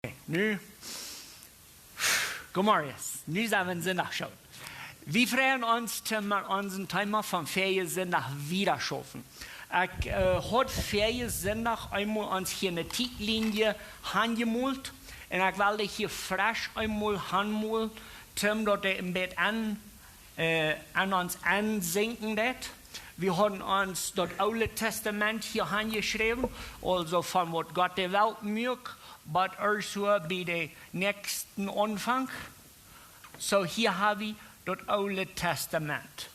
Nu, god morgen. Nu zijn we in zondag schon. Wir freuen uns, dass wir unseren Thema von Feriensonntag wieder schaffen. Ich habe Feriensonntag einmal uns hier eine Titellinie angemalt und ich will dich hier frisch einmal anmalen, dass der im Bett an uns ansinken wird. Wir haben uns das Alte Testament hier angeschrieben, also von was Gott der Welt mögt, aber also bei dem nächsten Anfang. So hier habe ich das Alte Testament.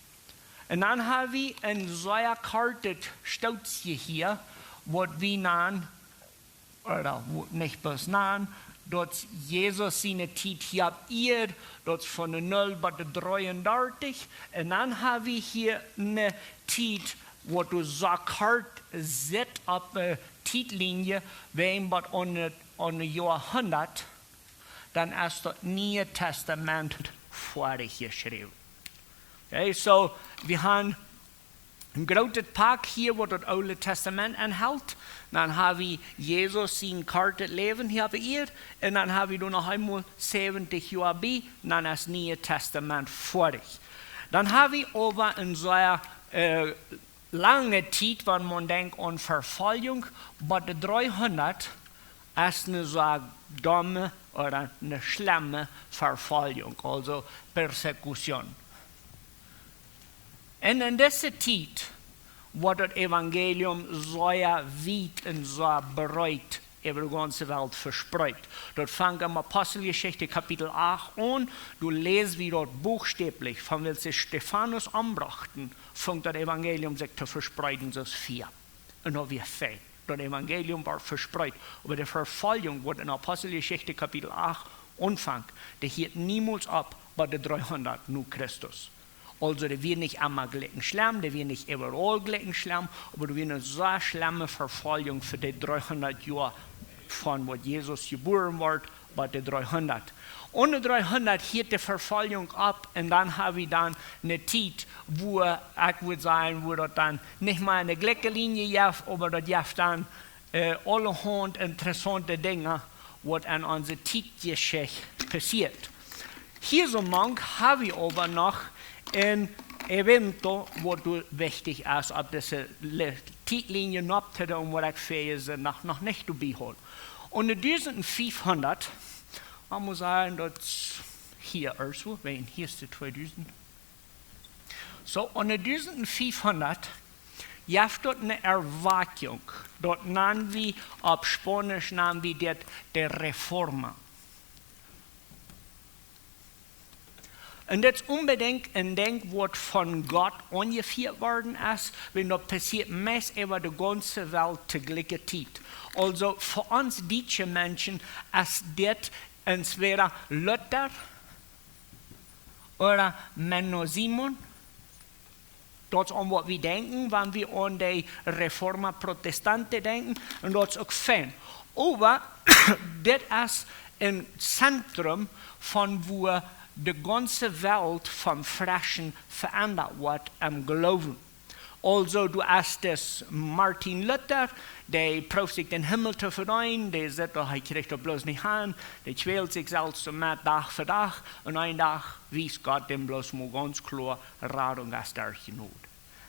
Und dann haben wir ein solcher Karte Stautzje hier, was wir nennen, oder nicht bloß nennen, dass Jesus seine Zeit hier ab ihr, das von der 0 bis der 33. Und dann haben wir hier eine Zeit, wo du so Karte sitzt auf der Titellinie, wenn man an Jahrhundert, dann ist das Neue Testament fertig geschrieben. Okay, so wir haben ein großes Pack hier, wo das Alte Testament enthält. Dann haben wir Jesus sein Karte Leben hier bei ihr. Und dann haben wir noch einmal 70 Jahre bei. Und dann ist das Neue Testament fertig. Dann haben wir aber in so einer langen Zeit, wenn man denkt an Verfolgung, bei der 300 ist eine so dumme oder eine schlimme Verfolgung, also Persecution. Und in dieser Zeit, wo das Evangelium so weit und so breit über die ganze Welt verspreit. Dort fängt am Apostelgeschichte Kapitel 8 an, du lest, wie dort buchstäblich, von welchem Stephanus anbrachten, fängt das Evangelium sich zu verspreiten, so 4. Und noch wie viel. Das Evangelium war verspreit. Aber die Verfolgung, die in Apostelgeschichte Kapitel 8 anfängt, die hielt niemals ab bei der 300 nur Christus. Also, der wird nicht einmal gleich schlimm, der wird nicht überall gleich schlimm, aber der wird eine so schlimme Verfolgung für die 300 Jahre von wo Jesus geboren wird, bei der 300. Ohne 300 hielt die Verfolgung ab und dann habe ich dann eine Zeit, wo ich würde sagen, wo das dann nicht mal eine gleiche Linie jaft, aber das jaft dann allerhand interessante Dinge, was an unserer Zeitgeschichte passiert. Hier so manch habe ich aber noch ein Event, wo du wichtig ist, ob diese Zeitlinie noch zu tun, wo ich fähig sind, noch nicht dabei habe. Und in 1500, man muss sagen, dass hier also, wenn hier ist die 2000. So, und in 1500, gibt es eine Erweckung. Dort nennen wir, auf Spanisch nennen wir das die Reforma. Und das ist unbedingt ein Denkwort von Gott angeführt worden ist, wenn das passiert meist über die ganze Welt zur gleichen Zeit. Also für uns deutsche Menschen ist das entweder Luther oder Menno Simon. Das ist an was wir denken, wenn wir an die Reformer Protestanten denken. Und das ist auch fein. Aber das ist ein Zentrum, von wo die ganze Welt vom Frischen verändert wird am Glauben. Also du hast das Martin Luther, der prüft sich den Himmel zu verdienen, der sagt, er kriegt das bloß nicht an, der quält sich selbst mit Tag für Tag und ein Tag wies Gott dem bloß mal ganz klar, Radung ist der genug.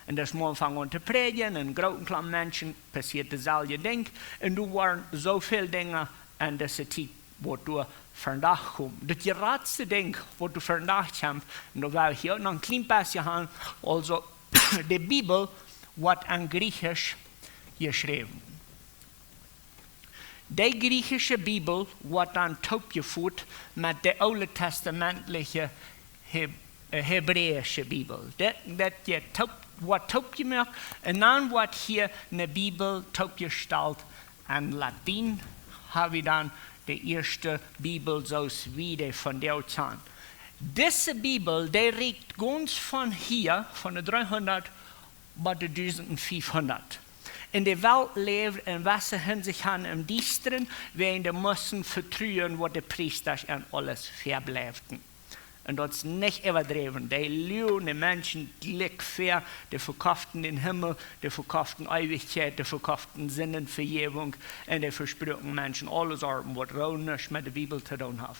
Und das mal fangen an zu predigen, und großen kleinen Menschen passiert dasselbe Ding, und du waren so viele Dinge an dieser Zeit, wo du vandaag komt. Das geradste Ding, was du vandaag hebt, en dan wil ik hier nog een klein passage hebben, also de Bibel wordt in Griechisch geschreven. De Griechische Bibel wordt dan opgevoed met de Oude Testamentliche Hebräische Bibel. Dat wordt opgemaakt en dan wordt hier een Bibel opgesteld in Latijn. Hebben we dan de eerste Bibel zoals wie die von der Zeit. Diese Bibel, die reicht ganz von hier, von der 300 bis der 1500. In der Welt lebt in welcher Hinsicht an im Düsteren, während die müssen vertrauen, was die Priester an alles verbleibten. Und das ist nicht übertrieben. Die lügen die Menschen gleich fair, die verkauften den Himmel, die verkauften Ewigkeit, die verkauften Sinnenvergebung und die versprechen Menschen alles Arten, was rein nichts mit der Bibel zu tun hat.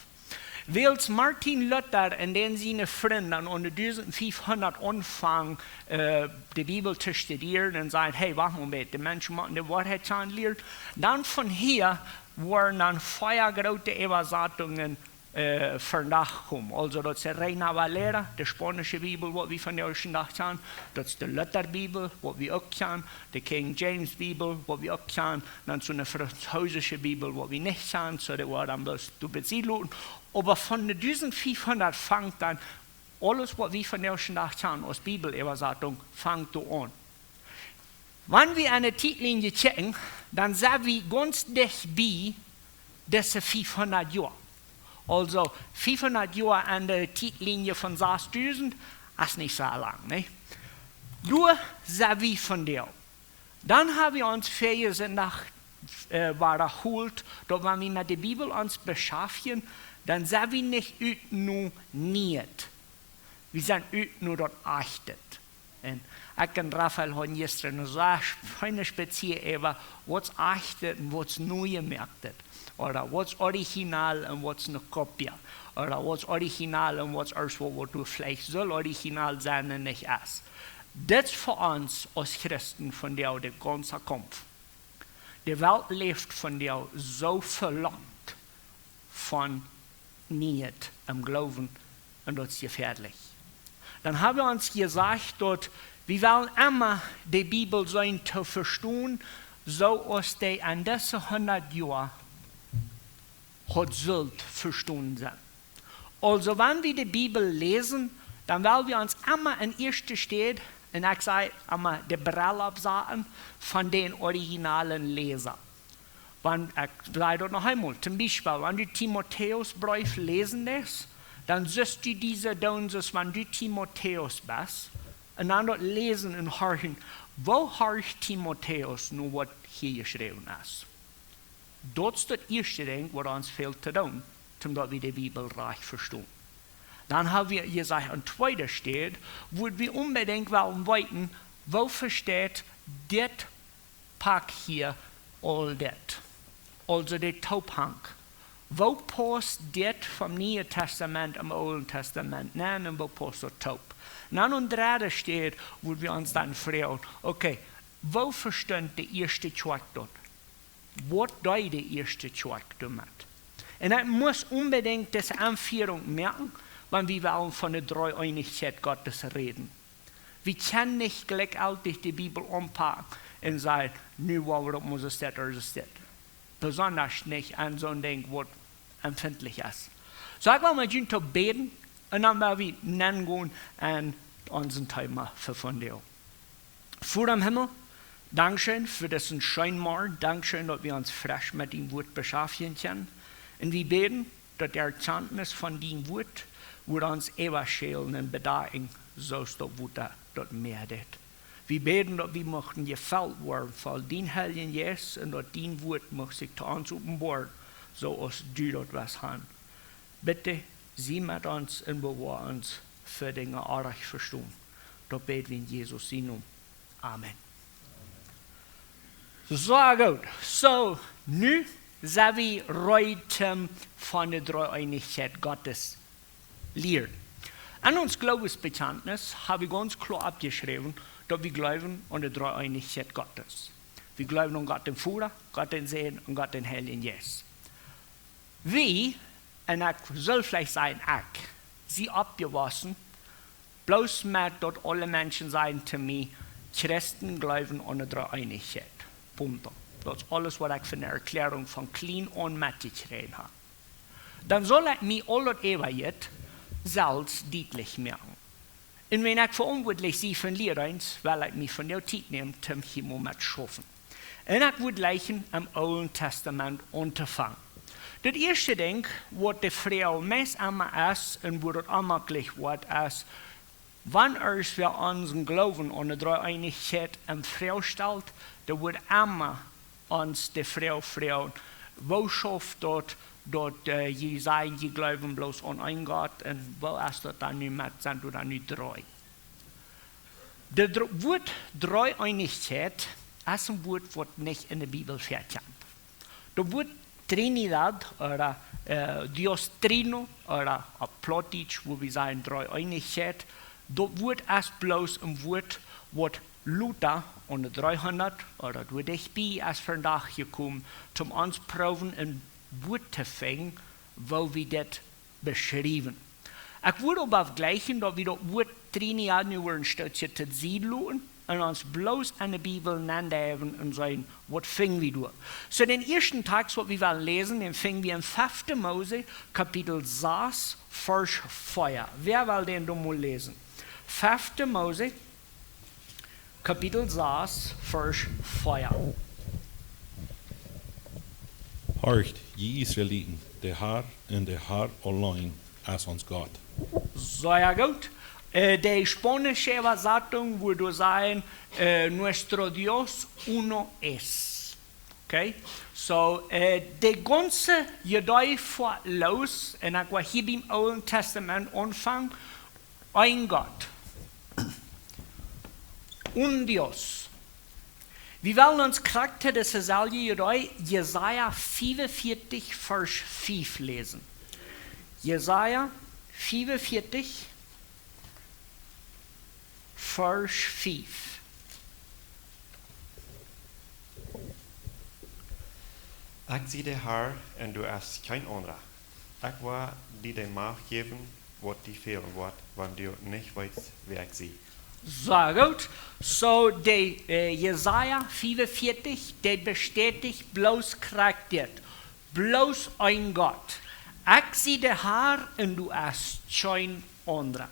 Als Martin Luther und den seine Freunde unter 1500 anfangen, die Bibel zu studieren und sagen, hey, warte mal, die Menschen machen die Wahrheit schon lernen, dann von hier waren dann feuergroße Übersetzungen vernachgekommen. Also das ist die Reina Valera, die spanische Bibel, was wir von der ersten Tag haben. Das ist die Luther-Bibel, was wir auch kennen. Die King James-Bibel, was wir auch kennen. Dann so eine französische Bibel, was wir nicht kennen. So die war dann bloß du besiedelt. Aber von den 1500 fängt dann alles, was wir von der ersten Tag haben, aus Bibelübersetzung, fängt an. Wenn wir eine Zeitlinie checken, dann sind wir ganz dicht bei diese 500 Jahre. Also 500 Jahre an der Zeitlinie von 6000 ist nicht so lang. Ne? Nur sind wir von der. Dann haben wir uns 4 Jahre nach wiederholt, dass wenn wir mit der Bibel uns beschäftigen, dann sind wir nicht nur nicht. Wir sind nur dort achtet. Und ich und Raphael haben gestern gesagt, eine speziell über, was achtet und was neu gemerkt hat. Oder was original und was eine Kopie. Oder was original und was erst, was du vielleicht soll original sein und nicht ist. Das ist für uns als Christen von der ganze Kampf. Die Welt lebt von der so verlangt von nicht am Glauben und das ist gefährlich. Dann haben wir uns gesagt, dass wir wollen immer die Bibel sein zu verstehen, so als die an diesen 100 Jahren hat sollt verstanden sein. Also wenn wir die Bibel lesen, dann wollen wir uns immer in erster steht, und ich sage immer die Brille absetzen von den originalen Lesern. Wenn, ich sage das noch einmal, zum Beispiel, wenn du Timotheusbrief lesen lässt, dann siehst du diese Downs, wenn du Timotheus bist, und dann dort lesen und horchen, wo horcht Timotheus nur, was hier geschrieben ist. Das ist das erste Ding, was uns fehlt zu tun, damit wir die Bibel reich verstehen. Dann haben wir gesagt, an zweiter steht, wo wir unbedingt wollen weiten, wo versteht das Pack hier all das. Also der Tauphang. Wo passt das vom Neuen Testament am Alten Testament? Nein, und wo passt das Taub? Dann und dritte steht, wo wir uns dann fragen, okay, wo versteht der erste Zweig dort? Was soll der erste Zweig damit? Und ich muss unbedingt diese Anführung merken, wenn wir wollen von der Dreieinigkeit Gottes reden. Wir können nicht gleichzeitig die Bibel anpacken und sagen, nu warum muss es das oder das. Besonders nicht an so ein Ding, was empfindlich ist. So, ich will mit Ihnen beten und dann werden wir nennen an unseren Thema von dir. Vor dem Himmel, Dankeschön für diesen Scheinmorgen, Dankeschön, dass wir uns frisch mit dem Wort beschäftigen können. Und wir beten, dass der Erkenntnis von dem Wort wird uns überschälen und bedeuten, so ist das Wort dort mehr hat. Wir beten, dass wir möchten gefällt werden von den Heiligen Jesus und dass dein Wort möchte sich zu uns offenbaren, so als du dort was hast. Bitte, sieh mit uns und bewahre uns für Dinge arg verstehen. Da beten wir in Jesus Namen. Amen. So gut. So, nu sind wir heute von der Dreieinigkeit Gottes lernen. An uns Glaubensbekenntnis habe ich ganz klar abgeschrieben, dass wir glauben an die Dreieinigkeit Gottes. Wir glauben an Gott den Vater, Gott den Sohn und Gott den Heiligen Geist. Wie, und ich soll vielleicht sagen, sie abgewaschen, bloß mit, dass alle Menschen sagen zu mir, Christen glauben an die Dreieinigkeit. Punkt. Das ist alles, was ich von der Erklärung von klein und mitgeschrieben habe. Dann soll ich mir alles Ewigkeit selbst deutlich merken. Und wenn ich verantwortlich sie von Lehrens, will ich mich von der Zeit nehmen, zum Himmel mit schaffen. Und ich würde gleich am Alten Testament anfangen. Das erste Ding, was die Frau meist immer ist und wo das immer gleich wird, ist, wenn wir unseren Glauben an die Dreieinigkeit in Frau stellt, dann wird immer uns die Frau fragen, wo schafft dort, dort je sagen, je glauben bloß an einen Gott und wo ist das dann nicht mehr, sind oder nicht drei. Das Wort Dreieinigkeit ist ein Wort, das nicht in der Bibel vorkommt. Das Wort Trinidad oder Dios Trino oder auf Plattdeutsch, wo wir sagen Dreieinigkeit, das Wort ist bloß ein Wort, das Luther und 300 oder durch dich bei ist vandaag gekommen, um uns proben ein Wort zu finden, wo wir das beschreiben. Ich würde aber vergleichen, dass wir das Wort Trinidad nur ein Stückchen zu sehen lassen und uns bloß an der Bibel nennen und sagen, was finden wir durch. So den ersten Text, was wir wollen lesen, den finden wir in 5. Mose, Kapitel 6, Vers 4. Wer will den da mal lesen? 5. Mose, Kapitel 6, Vers 4. Horcht, je Israeliten, der Herr und der Herr allein ist uns Gott. Sehr gut. Die spanische Übersetzung würde sagen, nuestro Dios uno es. Okay? So, die ganze Judäe fährt los, und ich war hier im Alten Testament anfangen, ein Gott. Un Dios. Wir wollen uns Charakter des Judäe, Jesaja 45, Vers 5 lesen. Jesaja 45, Vers 5. Ik zie de Herr en du is kein anderer. Ik wil die de macht geben, wat die fehlen wordt, wanneer du nicht weißt, wer ich zie. Sehr gut. So, Jesaja 44, der bestätigt bloß Charakter. Bloß ein Gott. Ich sehe der Herr und du hast kein anderer.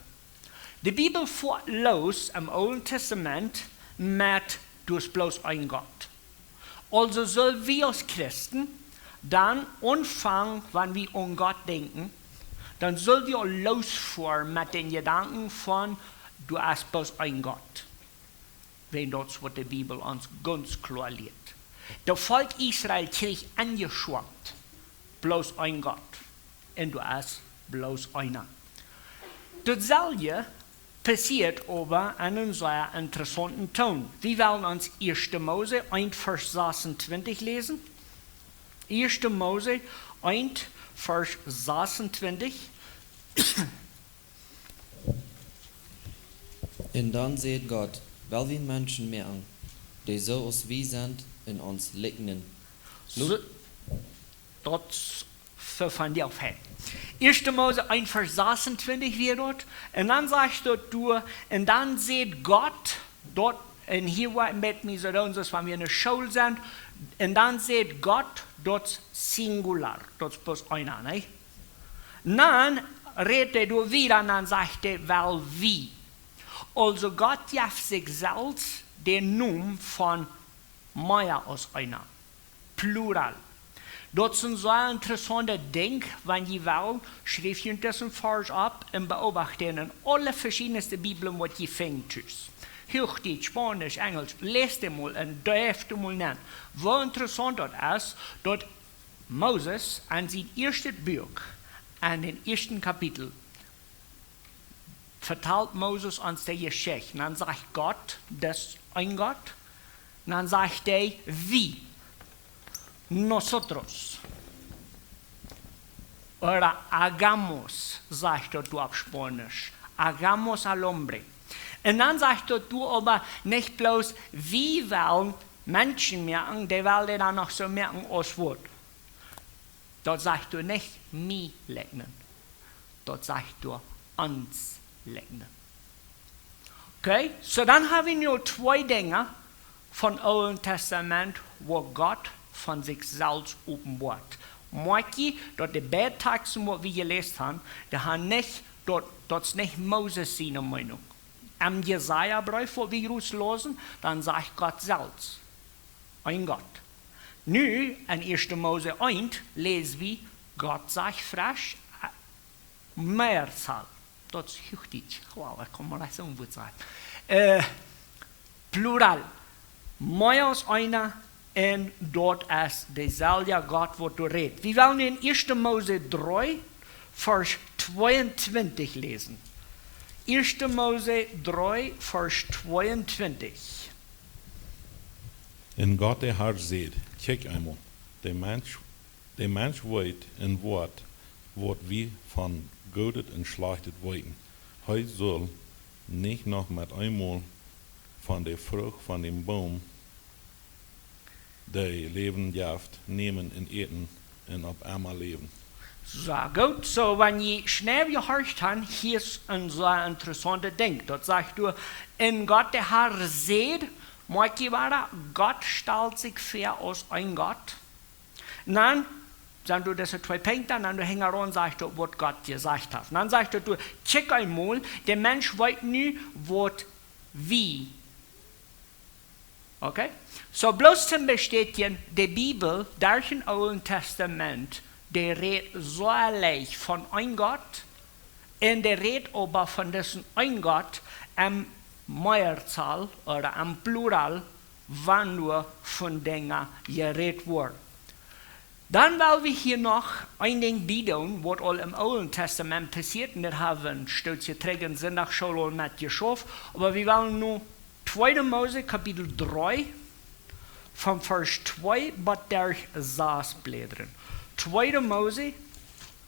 Die Bibel fährt los im Alten Testament mit, du hast bloß ein Gott. Also sollen wir als Christen dann anfangen, wenn wir an Gott denken, dann sollen wir losfahren mit den Gedanken von, du hast bloß ein Gott. Wenn das, was die Bibel uns ganz klar lehrt. Das Volk Israel kriegt angeschwappt, bloß ein Gott. Und du hast bloß einer. Dasselbe passiert aber an einem sehr interessanten Ton. Wir wollen uns 1. Mose 1, Vers 26 lesen. 1. Mose 1, Vers 26. En dan zegt God, wel wie Menschen meer aan, die zo als wie zijn in ons lichten. So, das verfand ich auf Hand. 1. Mose 1, Vers 26 wird dort. Und dann sagt dort du, und dann seht Gott, dort, und hier war mit mir so, dass wir in der Schule sind, und dann seht Gott, dort Singular, dort ist bloß einer, nicht? Dann redet du wieder, und dann sagt er, weil wie. Also Gott gibt sich selbst den Namen von mehr als einer. Plural. Das ist ein sehr interessanter Ding, wenn ihr wollt, schreibt ihr das Vers ab und beobachtet in alle verschiedensten Bibeln, was ihr findet. Hochdeutsch, Spanisch, Englisch, lest mal und dürft mal nennen. Wo interessant das ist, dass Moses an sein erstes Buch, an den ersten Kapitel, verteilt Moses uns die Geschichte. Dann sagt Gott, das ist ein Gott. Dann sagt er, wie? Nosotros. Oder hagamos, sagt er auf Spanisch. Hagamos al hombre. Und dann sagt er aber nicht bloß, wie wollen Menschen merken, die wollen dann noch so merken als Wort. Dort sagt er nicht, mich leugnen. Dort sagt er, uns leugnen. Okay, so dann haben wir nur zwei Dinge vom Alten Testament, wo Gott von sich selbst offenbart. Manche, dort die Beitexten, die wir gelesen haben, die haben nicht, dort ist nicht Moses seine Meinung. Am Jesaja-Brief, wo wir loslesen, dann sagt Gott selbst, ein Gott. Nu, in 1. Mose 1, lesen wir, Gott sagt frisch, Mehrzahl. Dat is Hochdeutsch. Wow, ik kan maar niet zo'n woord zeggen. Plural. Mehr als einer, und dort ist derselbe Gott, wo du redest. Wir wollen in 1. Mose 3, Vers 22 lesen. 1. Mose 3, Vers 22. En Gott der Herr seht, kijk einmal, der Mensch weet en wat wie von Godet en schlachtet weten. Hij soll nicht noch mit einmal von der Frucht von dem Baum, der Leben jaft, nehmen und eten und auf einmal leben. So gut, so wenn ihr schnell gehört habt, hier ist ein sehr interessantes Ding. Dort sagt du, in Gott der Herr seht, Gott stellt sich vor als ein Gott. Und dann sagst du, das sind 2 Punkte, und dann du hängst an und sagst du, was Gott gesagt hat. Und dann sagst du, check einmal, der Mensch weiß nie, was wie. Okay? So bloß zum Bestätigen, die Bibel, durch im Alten Testament, der redet so leicht von ein Gott, und der redet aber von diesem ein Gott am Mehrzahl oder am Plural, wann nur von Dingen geredet wird. Dann wollen wir hier noch ein Ding bieten, was all im Alten Testament passiert, und das haben wir ein Stück trägen Sonntagsschule mit geschafft, aber wir wollen nur 2. Mose Kapitel 3, von Vers 2 bis der 6 blättern. 2. Mose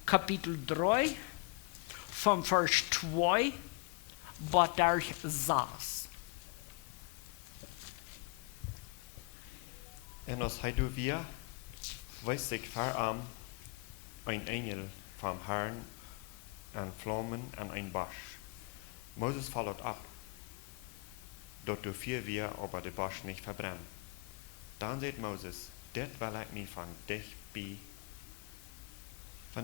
Kapitel 3, von Vers 2 bis der 6. En als hij doet weer, weist zich verarm een engel vom Herrn en vlammen en een Bosch. Moses followt ab, dort du 4 wir aber der Bosch nicht verbrennen. Dann sagt Moses, det will ich nicht von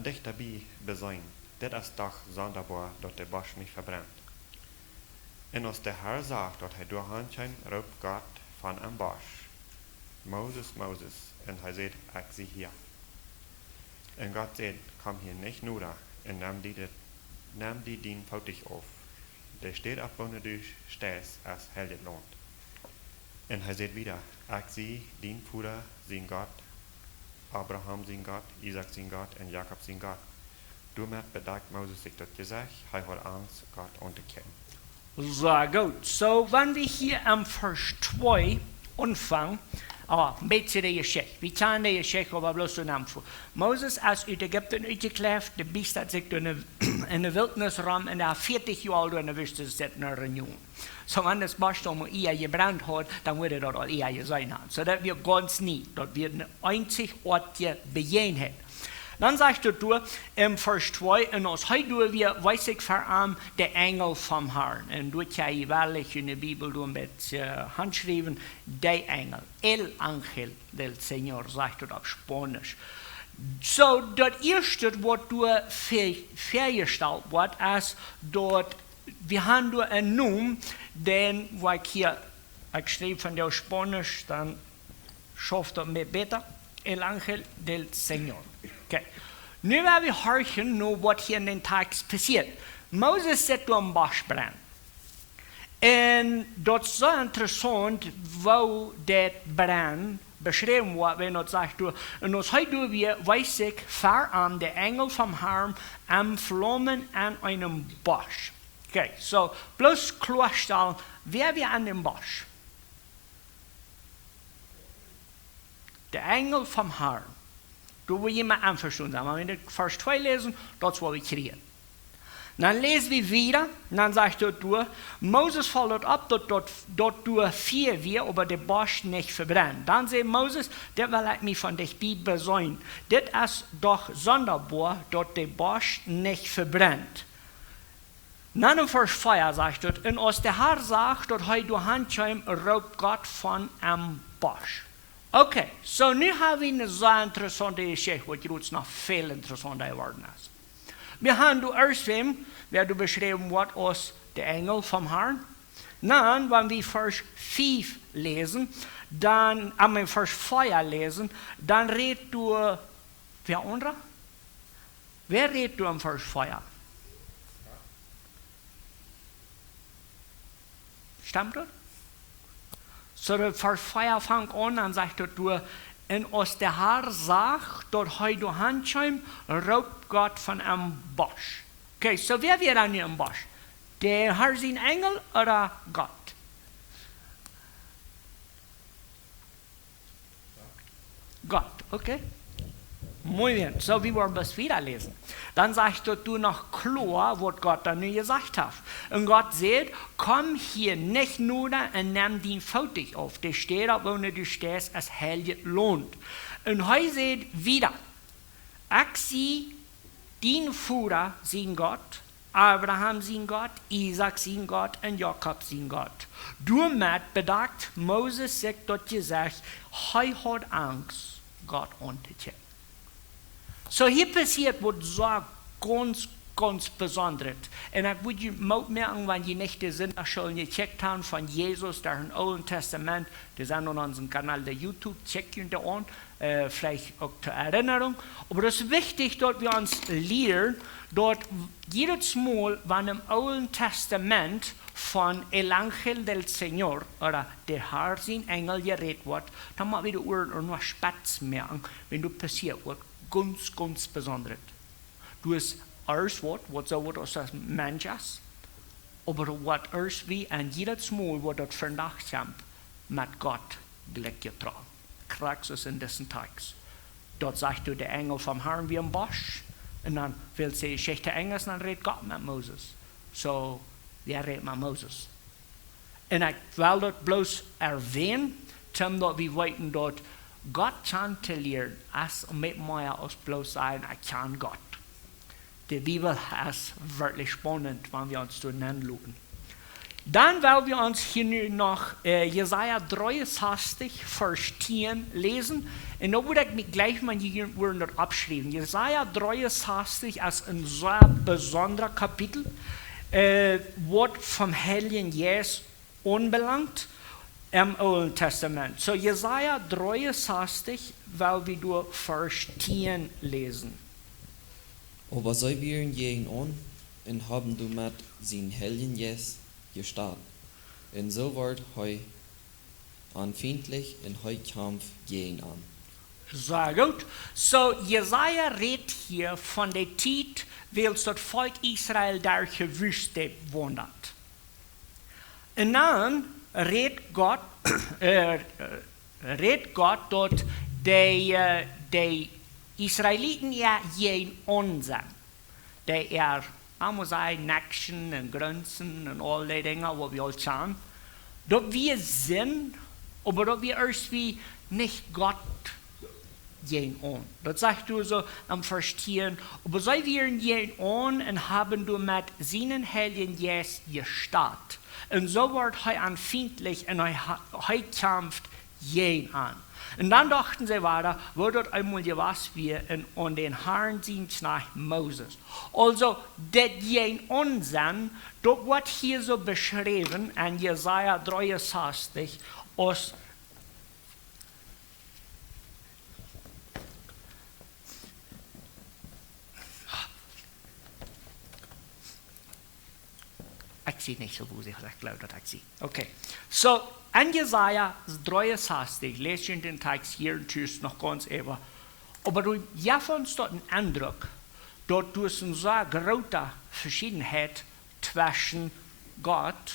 dich dabei besein, det ist doch sonderbar, dort der Bosch nicht verbrennt. Und als der Herr sagt, dort er durchhandschaut, ruft Gott von einem Bosch, Moses, Moses, und er sagt, ich sie hier. Und Gott sagt, komm hier nicht nur und nimm die dien Fautig auf. Der steht auf, wo du stehst, als heldet lohnt. Und er sagt wieder, ich sie, dien Bruder, sein Gott, Abraham sein Gott, Isaac sein Gott und Jakob sein Gott. Damit bedeckt Moses sich dort gesagt, er hat Angst, Gott unterkennen. So gut. So, wenn wir hier am Vers 2 anfangen, ein bisschen die Geschichte. Wir kennen die Geschichte, aber bloß so Namen vor. Moses ist aus Ägypten uitgekleefd, der Biest hat sich in der Wildnis rum und er 40 Jahre alt in der Wüste sitzen in einer Union. So, wenn das Bosch um ihr gebrannt hat, dann würde dort auch ihr gesehen haben. So, das wird ganz nie. Dort wird eine einzigartige Begebenheit. Dann sagt du im Vers 2, und aus heute wir weiß ich vor der Engel vom Herrn. Und du kannst jeweils in der Bibel mit handschreiben, der Engel, el Ángel del Señor, sagt du auf Spanisch. So, das erste, was du vorgestellt wird, ist, dort, wir haben du einen Namen, den, wo ich hier, ich schreibe von der Spanisch, dann schafft er mir besser, el Ángel del Señor. Okay. Nu werden wir horchen, nur was hier in den Text passiert. Moses sitzt am Bosch brennen. Und das ist so interessant, wo der Brand beschrieben wird, wenn er sagt, und aus heute wir weiß ich, vor der Engel vom Herrn am Flammen an einem Bosch. Okay, so bloß klarstellen, wer wir an dem Bosch? Der Engel vom Herrn. Du willst jemand einverstanden sein. Wenn wir Vers 2 lesen, das ist, was wir kriegen. Dann lesen wir wieder, dann sagt du, Moses fällt ab, dort du 4 wir, aber der Bosch nicht verbrennt. Dann sagt Moses, der will ich mich von dich besäumen. Das ist doch sonderbar, dort der Bosch nicht verbrennt. Dann im Vers 4 sagt er, und als der Herr sagt, dort du Handschirm, raubt Gott von einem Bosch. Okay, so nu haben wir eine sehr interessante Geschichte, die jetzt noch viel interessanter geworden ist. Wir haben du erst wer du beschrieben wird als der Engel vom Herrn. Dann, wenn wir Vers 5 lesen, dann, Vers 4 lesen, dann redet du, wer andere? Wer redet du am Vers 4? Stimmt das? So der Feuer fängt an und sagt du, in aus der Haar sagt, dort heu du Handscheim, raubt Gott von einem Bosch. Okay, so wer wird dann hier im Bosch? Der Herr sein Engel oder Gott? Gott, okay? Muy bien, so wie wir das wieder lesen. Dann sagt du noch klar, was Gott dann gesagt hat. Und Gott sagt, komm hier nicht nur und nimm den Foto auf. Der steht da, wo du stehst, als heilig lohnt. Und heute sagt wieder, ich sehe den Vater, sein Gott, Abraham sein Gott, Isaac sein Gott und Jakob sein Gott. Damit bedacht Moses sich dort gesagt, er hat Angst, Gott anzuchecken. So hier passiert was so ganz Besonderes. Und ich würde je merken, wenn die nicht sind, schon gecheckt haben von Jesus, der im Alten Testament, die sind auf unserem Kanal der YouTube, checken da an, vielleicht auch zur Erinnerung. Aber das ist wichtig, dass wir uns lernen, dort jedes Mal, wenn im Alten Testament von El Ángel del Señor oder der Herr sein Engel geredet wird, dann mal wieder noch spitz merken, wenn das passiert wird. Ganz Besonderes. Du hast erst was so was als Mensch ist, aber was erst wie ein jedes Mal, wo das Verdacht kommt, mit Gott Glück getragen. Kriegst es in diesen Tags. Dort sagt du, der Engel vom Herrn wie ein Bosch, und dann will sie schlechte Engel, und dann redet Gott mit Moses. So, der redet mit Moses. Und ich will dort bloß erwähnen, dass wir weiten dort, Gott kann te leeren, als met mij als bloß sein, ich kann Gott. Die Bibel ist wirklich spannend, wenn wir uns dort anschauen. Dann wollen wir uns hier noch Jesaja 63, Vers 10 lesen. Und da würde ich mich gleich mal hier dort abschreiben. Jesaja 63 ist ein sehr besonderer Kapitel, was vom Heiligen Jesus anbelangt. Im Alten Testament. So Jesaja 63, weil wir durch Vers 10 lesen. Aber sei wir gegen an und haben du mit sein Helden Jes gestarrt. Und so wird heu anfindlich und heu Kampf gegen an. Sehr gut. So Jesaja redet hier von der Zeit, als das Volk Israel durch die Wüste wandert. Und dann redet Gott dort, die Israeliten ja jeden unsinn. Die muss sagen, Nacken und Grenzen und all die Dinge, wo wir all schauen. Dort wir sind, aber dort wir erst wie nicht Gott jeden an. Das sagt du so am Verstehen. Aber sei wir jeden an und haben du mit seinen Heiligen Jes gestartet. Und so wird er anfindlich und er kämpft jeden an. Und dann dachten sie weiter, wo dort einmal was wir an den Herrn sind nach Moses. Also, das jeden Unsinn, dort wird hier so beschrieben in Jesaja 63 aus ich sehe nicht so gut, ich glaube, dass ich sehe. Okay. So, in Jesaja 63, lese ich den Text hier und tschüss noch ganz eben. Aber du hast uns dort einen Eindruck, dort du es eine so große Verschiedenheit zwischen Gott,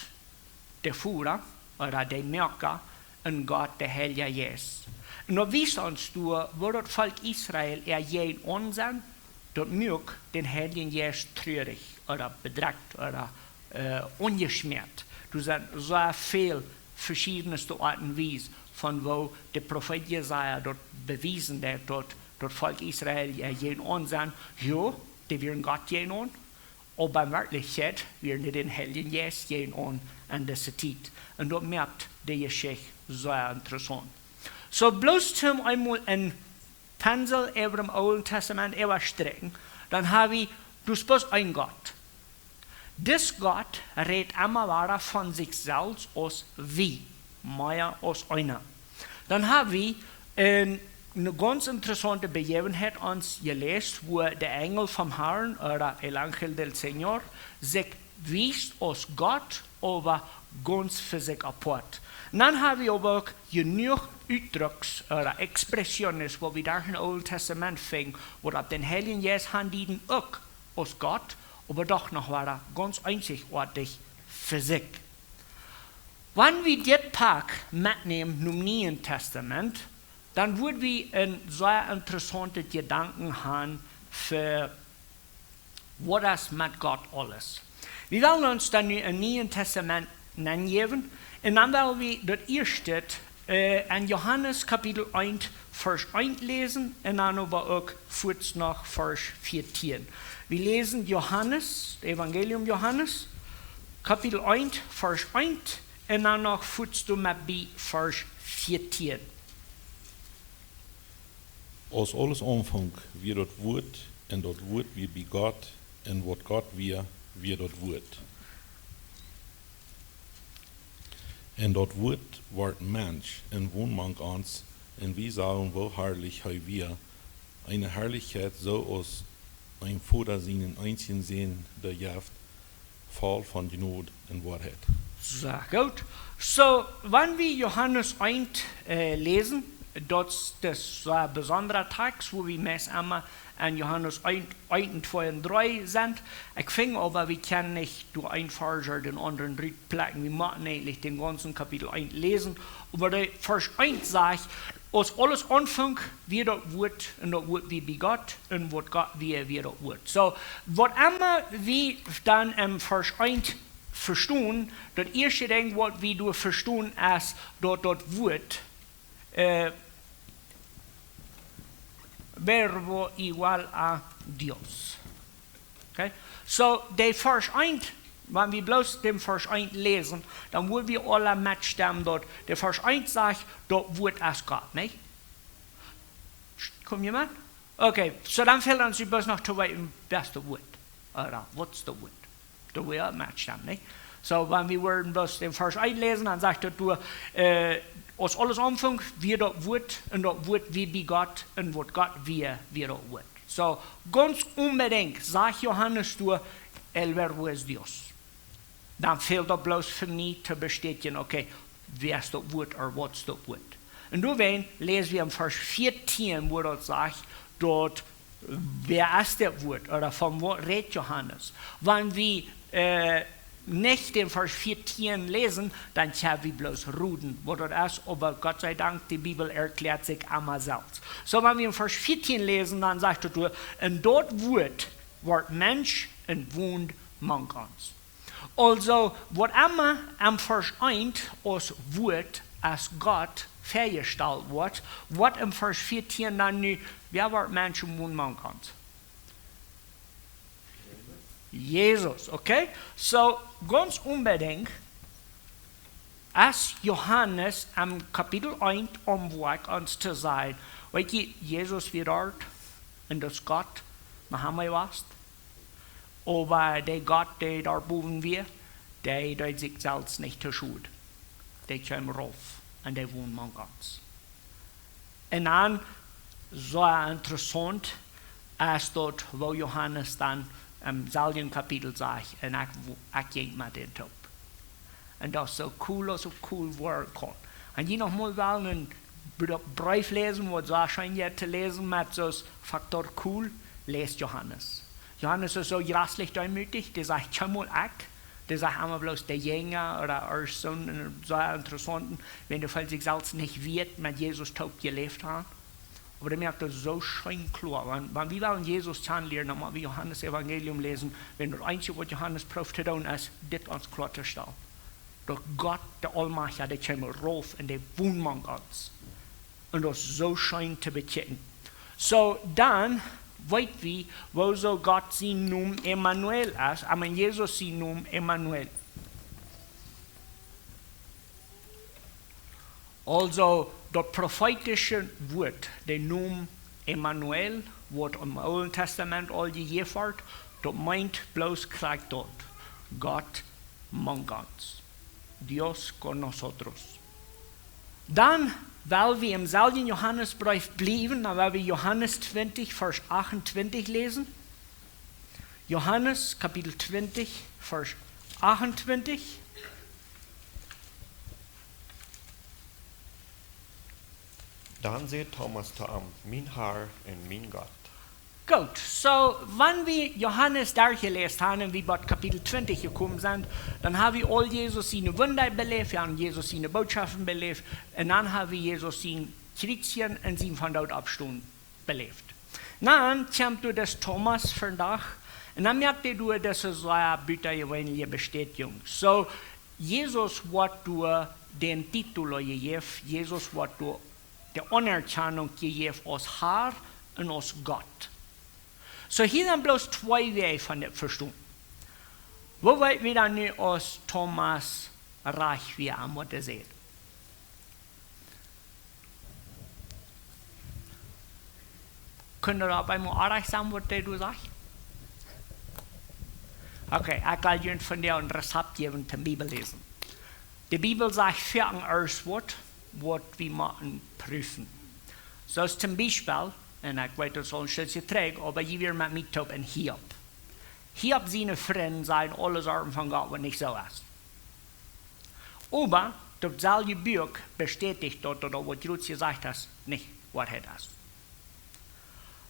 der Führer, oder der Merker, und Gott, der Heilige Jesus. Und da wisst uns du, wo das Volk Israel jeden Unsinn, dort merkt den Heiligen Jesus traurig, oder bedrückt, oder ungeschmiert. Du sagst so viel verschiedenste Arten Wies, von wo der Prophet Jesaja dort bewiesen hat, dort Volk Israel jeden Unsinn, ja, die werden Gott jeden an, aber in Wirklichkeit werden den Heiligen Jesus jeden an in dieser Zeit. Und dort merkt die Geschichte sehr interessant. So bloß zum einmal ein Pinsel über dem Alten Testament überstrecken, dann habe ich, du spürst ein Gott. Das Gott redet immer weiter von sich selbst als wie, mehr als einer. Dann haben wir eine ganz interessante Begebenheit uns gelesen, wo der Engel vom Herrn oder El Ángel del Señor sich wies als Gott, aber ganz für sich apart. Und dann haben wir aber auch genug Ausdrucks oder Expressionen, wo wir da im Alten Testament finden, wo das den Heiligen Geist handigen auch aus Gott, aber doch noch war er ganz einzigartig für sich. Wenn wir das Pack mitnehmen im Neuen Testament, dann würden wir einen sehr interessanten Gedanken haben für was das mit Gott alles. Wir wollen uns dann im Neuen Testament nennen und dann wollen wir das erste in Johannes Kapitel 1, Vers 1 lesen und dann aber auch kurz nach Vers 14. Wir lesen Johannes, das Evangelium Johannes, Kapitel 1, Vers 1 und dann noch kurz bei Vers 14. Aus alles Anfang wie dat Wort, en dat Wort wie bij Gott, en wat Gott wie dat Wort. En dat Wort ward Mensch, en woon mang ons, en wie sahen wo herrlich hij wir, eine Herrlichkeit so aus ein Vater seinen einzigen Sehen, der jaft, voll von Gnade und Wahrheit. Sehr gut. So, wenn wir Johannes 1 lesen, das ist ein besonderer Text, wo wir meist einmal an Johannes 1, 2 und 3 sind. Ich finde aber, wir können nicht durch einen Vers oder den anderen placken. Wir machen eigentlich den ganzen Kapitel 1 lesen. Aber der Vers 1 sagt, aus alles Anfang wie das Wort und das Wort wie bei Gott und was Gott wie das Wort. So, was immer wir dann im Vers 1 verstehen, das erste Ding, was wir durch verstehen, ist, dass das Wort Verbo igual a Dios. Okay? So, der Vers 1, wenn wir bloß den Vers 1 lesen, dann wollen wir alle mitstimmen dort. Der Vers 1 sagt, dort wird es Gott, nicht? Kommt jemand? Okay, so dann fehlt uns bloß noch zu weit, was das Wort. Oder, what's the Wort? Da wir mitstimmen, nicht? So, wenn wir bloß den Vers 1 lesen, dann sagt er, aus alles Anfang wie das Wort und das Wort wie bei Gott und was Gott wie das Wort. So, ganz unbedingt sagt Johannes du, el verbo es Dios. Dann fehlt das bloß für mich zu bestätigen, okay, wer ist das Wort oder was ist das Wort. Und deswegen lesen wir im Vers 14, wo das sagt, dort, wer ist das Wort oder von wo redet Johannes. Wenn wir nicht den Vers 14 lesen, dann können wir bloß ruden, wo das ist, aber Gott sei Dank, die Bibel erklärt sich einmal selbst. So, wenn wir den Vers 14 lesen, dann sagt er, und dort wird Mensch und wohnt mang uns. Also, was immer am Vers 1 aus Wort als Gott festgestellt wird, was im Vers 14 dann nu, wer wird Mensch und wohnt mang uns? Jesus, okay? So, ganz unbedingt, als Johannes am Kapitel 1 umweg uns zu sagen, weißt du, Jesus wird dort und das Gott, wir haben wir was, aber der Gott, der dort wohnen wir, der tut sich selbst nicht zu Schuld. Der kommt rauf und der wohnt mit uns. Und dann, so interessant, als dort, wo Johannes dann im selben Kapitel sagt, und ich gehe mit den Top. Und das ist so cool Wort kann. Und je noch mal einen Brief lesen, wo es wahrscheinlich zu lesen mit so Faktor cool, lest Johannes. Johannes ist so grässlich demütig, der sagt, schau mal der sagt einmal bloß der Jünger oder so interessanten, wenn du von sich selbst nicht wird, mit Jesus tot gelebt haben. Aber der merkt das so schön klar. Wenn wir wollen Jesus kennenlernen, dann müssen wir Johannes Evangelium lesen. Wenn das Einzige, was Johannes prüft hat, ist, das uns klar zu stellen. Doch Gott, der Allmächtige, der kommt rauf und der wohnt mit uns. Und das ist so schön zu bekennen. So, dann, weit wie, wo so Gott sein Name Emmanuel ist, aber Jesus sein Name Emmanuel. Also, das prophetische Wort, der Name Emmanuel, wird im Alten Testament all geliefert, das meint bloß gleich dort. Gott mit uns. Dios con nosotros. Dann, weil wir im selben Johannesbrief bleiben, dann werden wir Johannes 20, Vers 28 lesen. Johannes, Kapitel 20, Vers 28. Dann sagt Thomas zu ihm, mein Herr und mein Gott. Gut, so wenn wir Johannes durchgelesen haben, wie bei Kapitel 20 gekommen sind, dann haben wir all Jesus seine Wunder belebt, wir haben Jesus seine Botschaften belebt, und dann haben wir Jesus sein Kreuzchen und sein von dort abstehen belebt. Dann kommt du das Thomas vandaag, und dann merkt du, dass es so eine büttergewöhnliche Bestätigung. So, Jesus hat du den Titel gegeben, Jesus hat du die Anerkennung gegeben als Herr und als Gott. So hier sind bloß zwei Wege von dem verstehen. Wo wollen wir dann nu als Thomas reich wie am was er sieht? Können wir da einmal reich sein, was du sagst? Okay, ich will Ihnen von dir ein Rezept geben zum Bibellesen. Die Bibel sagt für ein erstes Wort, was wir machen prüfen. So zum Beispiel, und ich weiß, das soll ein Stückchen trägen, aber ich will mit mir top in Hiob. Hiob seine Freunde sagen, alle Sorgen von Gott, was nicht so ist. Aber das selbe Buch bestätigt dort, oder was Jutz gesagt hat, nicht, was er ist.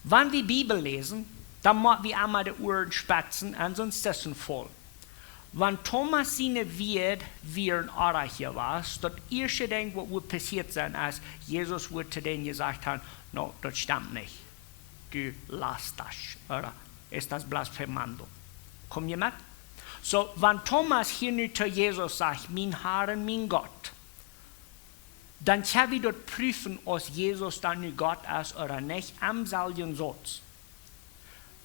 Wenn wir Bibel lesen, dann machen wir einmal die Ohren spitzen und sonst ist es voll. Wenn Thomas seine Wied wie ein Arche war, das erste Ding, was passiert sein ist, Jesus wird zu denen gesagt haben, no, das stimmt nicht. Du lässt das. Oder ist das Blasphemando? Kommt ihr mit? So, wenn Thomas hier nu zu Jesus sagt, mein Herr und mein Gott, dann können wir dort prüfen, ob Jesus dann nu Gott ist oder nicht, am selben Satz.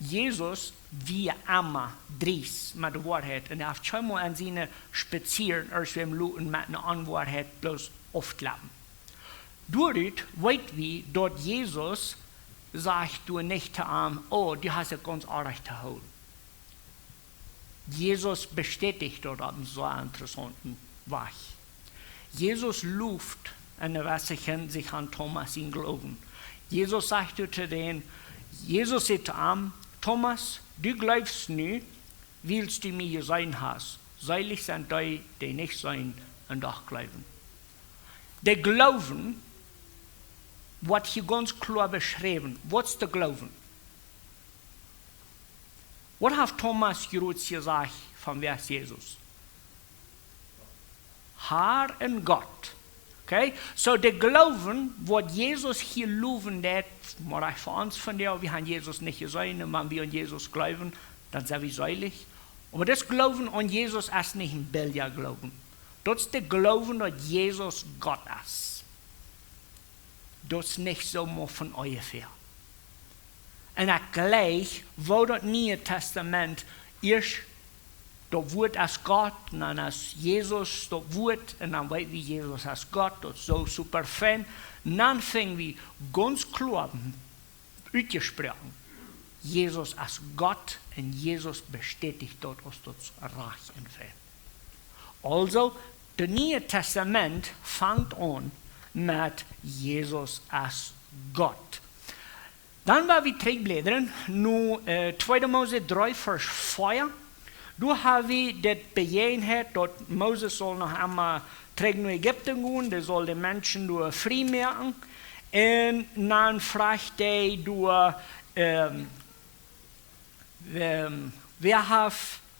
Jesus, wie immer, dries mit der Wahrheit, und er hat schon mal an seine Spazieren, als wir im Luten mit einer Anwahrheit bloß aufklappen. Dadurch weit wir, dort Jesus sagt du nicht zu ihm, oh, du hast es ganz arg zu holen. Jesus bestätigt dort einen so interessanten Weg. Jesus luft eine Wässerchen sich an Thomas in Glauben. Jesus sagte zu denen, Jesus sagt zu ihm, Thomas, du glaubst nu, willst du mir sein hast. Seilig sind die, die nicht sein und doch glauben. Der Glauben wird hier ganz klar beschrieben. Was ist der Glauben? Was hat Thomas Gerutz gesagt von wer ist Jesus? Herr und Gott. Okay? So der Glauben, was Jesus hier loben hat, mal für uns von der, wir haben Jesus nicht gesehen, und wenn wir an Jesus glauben, dann sind wir seilig. Aber das Glauben an Jesus ist nicht ein billiger Glauben. Das ist der Glauben, dass Jesus Gott ist. Das ist nicht so mal von ungefähr. Und auch gleich, wo das Neue Testament erst das Wort als Gott, und dann als Jesus das Wort, und dann weiß wie Jesus als Gott, das ist so super fein. Und dann fingen wir ganz klar ausgesprochen, Jesus als Gott, und Jesus bestätigt dort, als das reich und fein. Also, das Neue Testament fängt an mit Jesus als Gott. Dann war wir terugblädderen, nu 2. Mose 3, Vers 4. Du haben wir das Begebenheit, dass Moses soll noch einmal zurück nach Ägypten gehen, der soll die Menschen nur frei machen. Und dann fragt er, wer hat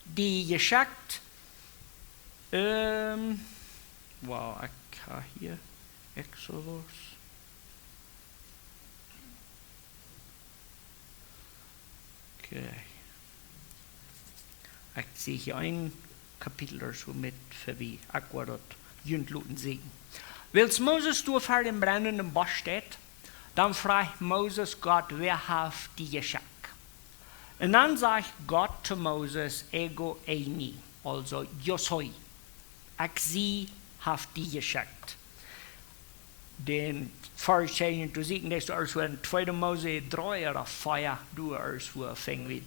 die geschickt? Wow, ich habe hier Exodus. Okay. Ich sehe hier ein Kapitel so mit für wie ich war dort Jündluten sehen. Als Moses durch vor dem brennenden Busch steht, dann fragt Moses Gott, wer hat die geschickt? Und dann sagt Gott zu Moses, ego eini, also Josoi. Ich sie hat die geschickt. Den Verstehen zu sehen, dass du als wenn 2. Mose 3 oder 4 du als wo fängt wird.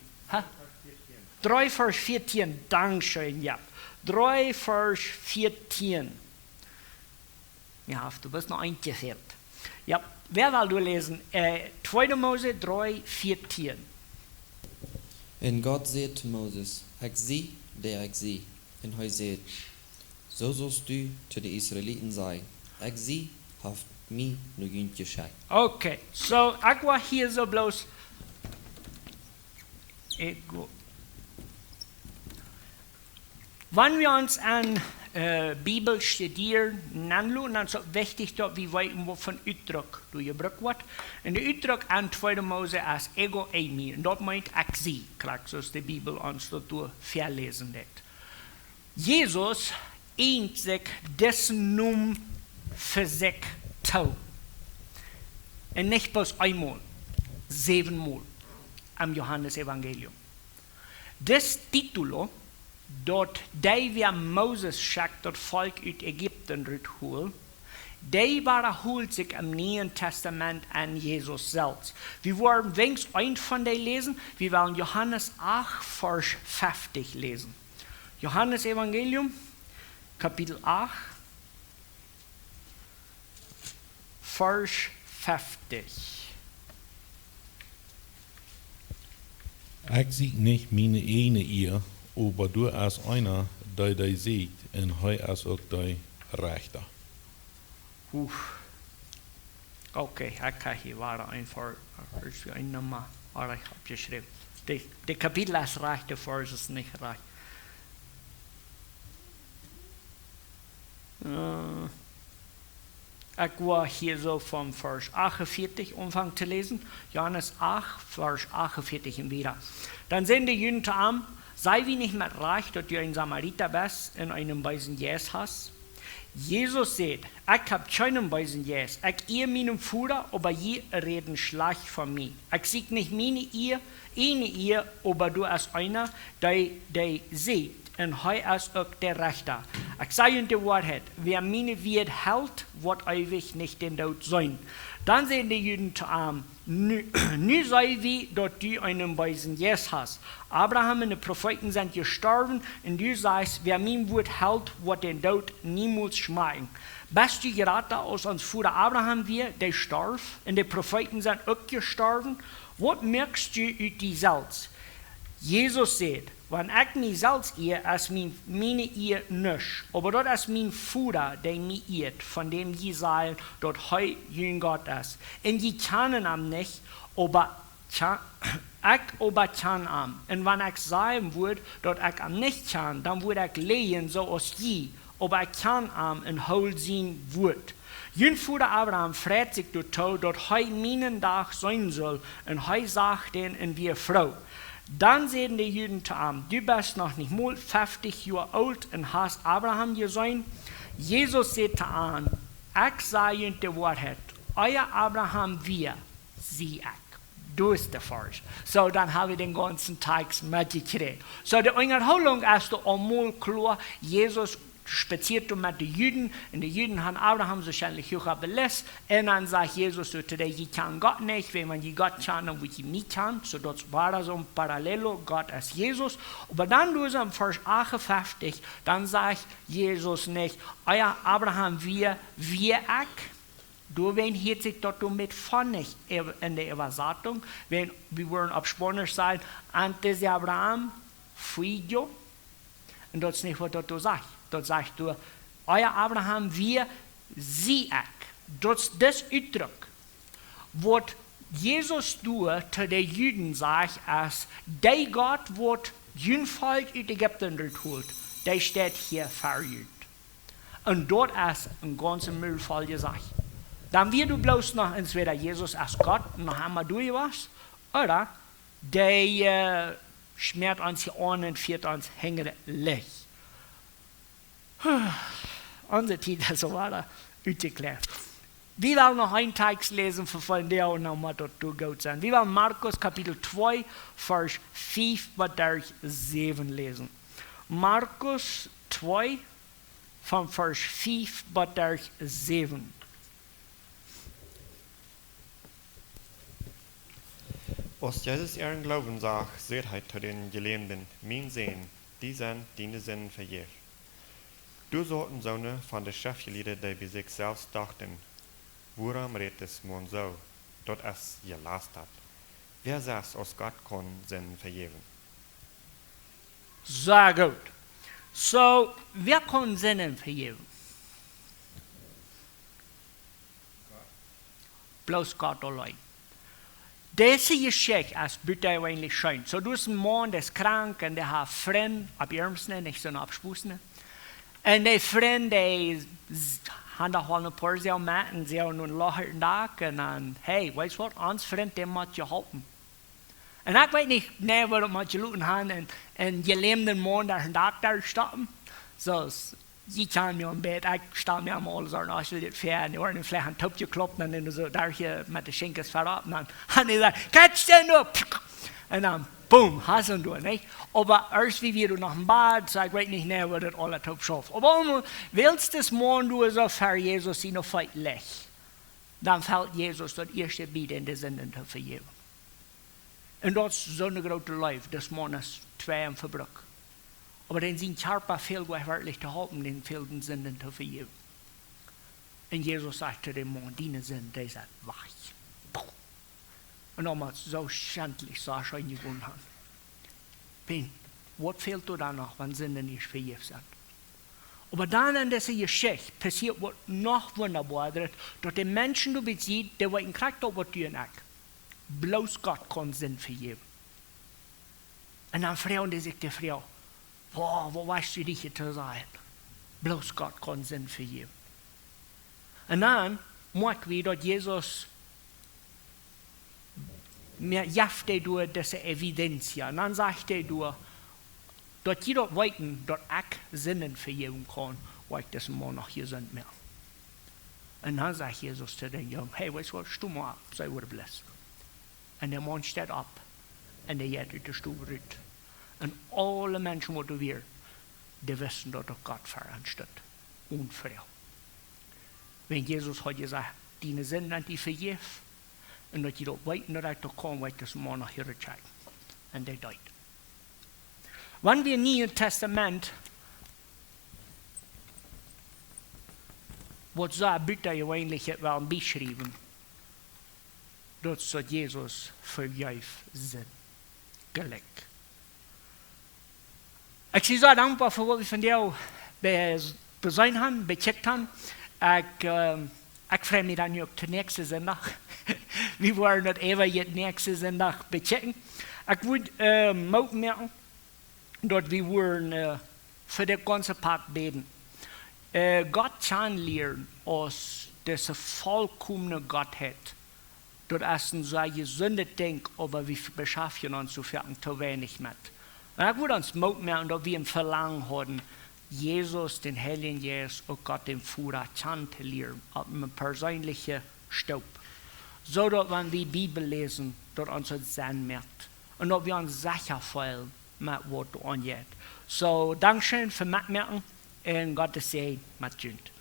3 Vers 14, Dankeschön, ja. 3 Vers 14. Ja, du bist noch eingeführt. Ja, wer will du lesen? 2. Mose 3, 14. En God zei te Moses, ik zie der ik zie. En hij zei, zo zoals du te de Israëlieten zei, ik zie, haft mij nu junt je schei. Okay, so ik wil hier zo bloos. Wenn wir uns an Bibel studieren, dann ist es wichtig, dass wir wissen, wovon Uitdruk gebruikt wordt. En de Uitdruk aan 2 Mose als ego eimi. En dat meint ik zie, kijk, zoals de Bibel ons dat verlezen heeft. Jesus eent zich dessen Noem für sich toe. En nicht bloß einmal, 7 Mal am Johannes-Evangelium. Das Titulo, dort die wir Moses schickt, das Volk aus Ägypten rüberholt, die wiederholt sich im Neuen Testament an Jesus selbst. Wir wollen wenigstens ein von denen lesen, wir wollen Johannes 8, Vers 50 lesen. Johannes Evangelium, Kapitel 8, Vers 50. Ich sieg nicht meine eine ihr, aber du als einer, der dich siegt, und heu als auch der Rechter. Okay, ich kann hier war einfach ein Nummer, aber ich habe geschrieben. Der Kapitel ist recht, der Vers ist nicht recht. Ich war hier so vom Vers 48 anfangen zu lesen. Johannes 8, Vers 48 und wieder. Dann sind die Jünger zu ihm, sei wie nicht mehr reich, dass du ein Samariter bist und einen weisen Jes hast. Jesus sagt, ich habe keinen weisen Jes. Ich ehe meinen Bruder, aber je reden schlecht von mir. Ich sieg nicht meine Ehe, aber du als einer, der sieht. Und hij is ook der Rechter. Ich sage in der Wahrheit, wer meine Wort hält, wird ewig nicht den Tod sein. Dann sagen die Juden zu ihm, nu sei wie, dass du einen weisen Jes hast. Abraham und die Propheten sind gestorben und du sagst, wer mein Wort hält, wird den Tod niemals schmecken. Bist du gerade aus uns Vater Abraham wir, der starb und die Propheten sind auch gestorben? Was merkst du aus die selbst? Jesus sagt, wenn ich mich selbst ehe, ist meine Ehe nicht. Aber dort ist mein Vater, der mich ehrt, von dem je sagen, dort heu jün Gott ist. Und je kennen ihn nicht, aber ich kann ihn. Und wenn ich sagen würde, dort ich ihn nicht kann, dann würde ich lehen, so als je. Aber ich kann ihn und hol sein Wort. Jün Vater Abraham fragt sich dazu, dort heu meinen Tag sein soll, und heu sagt den in wir Frau. Dann sagen die Juden zu ihm, du bist noch nicht mal 50 Jahre alt und hast Abraham gesehen. Jesus sagt zu ihm, ich sage in der Wahrheit, euer Abraham wir, sie ich. Du ist der Vers. So, dann habe ich den ganzen Tag mitgekriegt. So, die Unterholung ist einmal klar, Jesus spaziert mit den Juden, und die Juden haben Abraham wahrscheinlich auch belässt, und dann sagt Jesus zu dir, ich kann Gott nicht, wenn man die Gott kann, dann will ich mich kann, so das war so ein Parallelo, Gott ist Jesus, aber dann du im Vers 58, dann sagt Jesus nicht, euer Abraham wir ich, du wenn hier sich dort mit von nicht in der Übersetzung, wenn wir wollen auf Spanisch sein, antes de Abraham fui yo, und das ist nicht, was du sagst. Dort sagst du, euer Abraham, wir, sie ich. Das Ausdruck, was Jesus zu den Juden sagt, als der Gott, wird jün Volk aus Ägypten geholt, der steht hier verjüht. Und dort ist ein ganzer Müll voll gesagt. Dann wird du bloß noch entweder Jesus als Gott, noch einmal du was, oder der schmiert uns hier an und führt uns hängende Licht. Unsere Titel so weiter ausgeklärt. Wir wollen noch einen Text lesen von der und nochmal dort gut sein. Wir wollen Markus Kapitel 2, Vers 5 bis 7 lesen. Markus 2, von Vers 5 bis 7. Als Jesus ihren Glauben sah, sagt er zu den Gelähmten, mein Sehen, die sind deine Sinnen verjährt. Du sollten Söhne von den Schafgelieder, die bei sich selbst dachten, woran redet es nun so, dort es gelast hat? Wer sagt, aus Gott kann Sinnen vergeben? Sehr gut. So, wer kann Sinnen vergeben? Bloß Gott allein. Deze Geschichte ist bitte eigentlich schön. So, du hast einen Mann, der ist krank und der hat Freunde, abirmsne, nicht so abspusne. Und der Freund, der hat auch ein paar sehr mit und sie haben einen lachen Tag und dann, hey, weißt du was, uns Freund, der muss je helfen. Und ich weiß nicht, nee, wat moet je doen gaan en je leeft een man daar en daar stoppen. Zoals, je kan me in bed, ik sta me aan alles aan als je dit ver en je wordt een vleeg een topje kloppen en dan zo daar je met de schenkers verop en dan hij zegt, catch den op. En dan, boom, has han doen, nee. Aber erst wie wir nach dem Bad, sag ich weiß nicht mehr, was das alles top schafft. Aber willst das morgen du so für Jesus in der Feit lech, dann fällt Jesus das erste Bild in der Sinn zu vergeben. Und dat is zo'n grote lijf, dat man is 2 am Verbrück. Aber den sind Körper viel wirklich zu halten, den vielen Sünden zu vergeben. Und Jesus sagt zu dem Mann, deine Sünden, die sind weich. Und damals so schändlich, so schön gewonnen haben. Was fehlt dir dann noch, wenn Sünden nicht vergeben sind? Aber dann in dieser Geschichte passiert was noch wunderbarer, dass die Menschen, die sieht, die wollen kriegt auch was tun. Bloß Gott kann Sinn vergeben. Und dann fragen die sich die Frau, wo weißt du dich zu sein? Bloß Gott kann Sinn vergeben. Und dann merken wir, dass Jesus mir jafte durch diese Evidenz. Und dann sagt er durch, dass jeder weiten, dass ich Sinnen vergeben kann, weil ich das Mann noch hier sind mehr. Und dann sagt Jesus zu den Jungen, hey, weißt du was, stu mal ab, sei wurde blessed. Und der Mann steht ab und der geht in die Stube raus. Und alle Menschen, die wir, die wissen, dass Gott veransteht. Und Frau. Wenn Jesus hat gesagt, deine Sünden die vergeben, und dass die dort weiten, dass ich kommen, weil das Mann nach hier zeigt. Und der deut. Wenn wir im Neuen Testament, was so bitte eigentlich werden beschrieben, dat so Jesus vergeef zijn gelijk. Ik zie zo dankbaar voor wat we van jou bezien hebben, becheckt hebben. Ik vraag me dan nu op de nächste zondag. We worden het even de nächste zondag bechecken. Ik wil opmerken dat we worden voor de ganze Part beten. God kan leren als deze volkommene Godheid. Dat is een zo gezonde denk, aber we beschaffen ons zoveel te weinig met. En ik wil ons opmerken dat we een verlangen hadden, Jesus, den Heiligen Geist und Gott den Führer kennenzulernen, auf einem persönlichen Staub. So dass, wenn wir die Bibel lesen, dass uns das Sinn merkt. Und dass wir uns sicher fühlen, mit was du angeht. So, Dankeschön für Mitmerken und Gottes Segen mit Jünd.